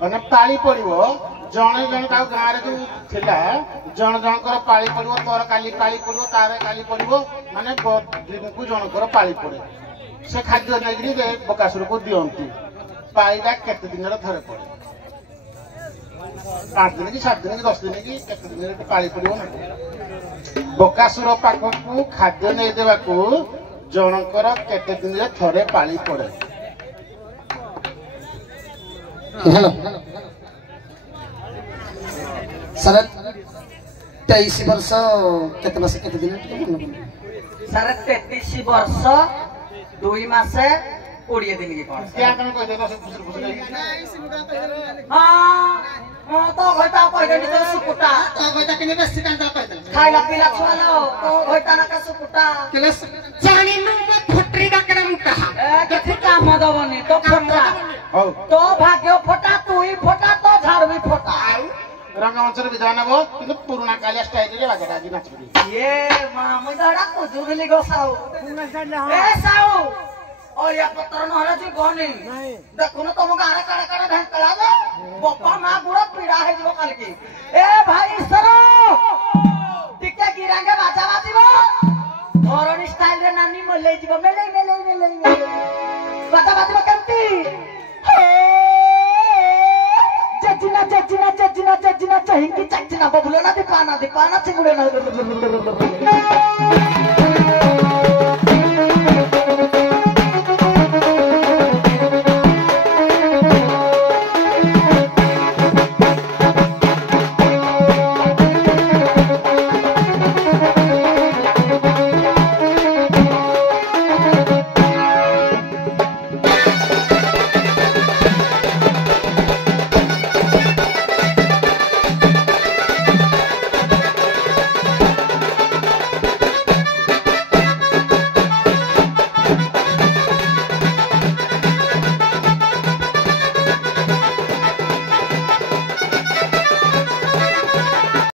मैंने पाली पड़ो जड़े जन गाँव जो थिला जन जनकर पाली पड़ो तोर काली पाली पड़ो तार काली पड़ो माने दिन को जनकर पाली पड़े से खाद्य नहीं बकासुर को दिंती पालीटा केते दिन थे पड़े 5 दिन कि 7 दिन कि 10 दिन कि केते दिन पाली पड़ो ना बकासुर पाखक खाद्य नहीं देवा जनकर केते दिन थे पाली पड़े। हेलो सारा 23 वर्ष केते मास केते दिन सारा 33 वर्ष 2 मासे 20 दिन की कोन क्या कम कोइ देबो से खुश हां तो होता पहिले तो सुकुटा तो होता किने बेसी कांदा कहदे खाइला पिला छुआला तो होता ना का सुकुटा केले जानी नु फटरी डाकरा मुटा के फिटा मदबनी तो फटा तो भाग्य फटा तू ही फटा तो झाड़ भी फटा रंगमंच रे विधान हो कि पुराना कालिया स्टाइल रे बागडा जी नाचबी ये मामू दड़ा को जुगली गोसाऊ ए साऊ और या पत्थर न हला जी कोनी देखो न तुम गारे काड़ा काड़ा ढंकला दे बप्पा मां बुड़ा पीड़ा है जो काल की ए भाई सरो टिके गिरांगे बाजा बाजीबो धरनी स्टाइल रे नानी मले जीवो मेले बाजा बाजीबो केमती जजिना हिंकी चकची ना बबुलो ना दीपा ना चिंगुड़े ना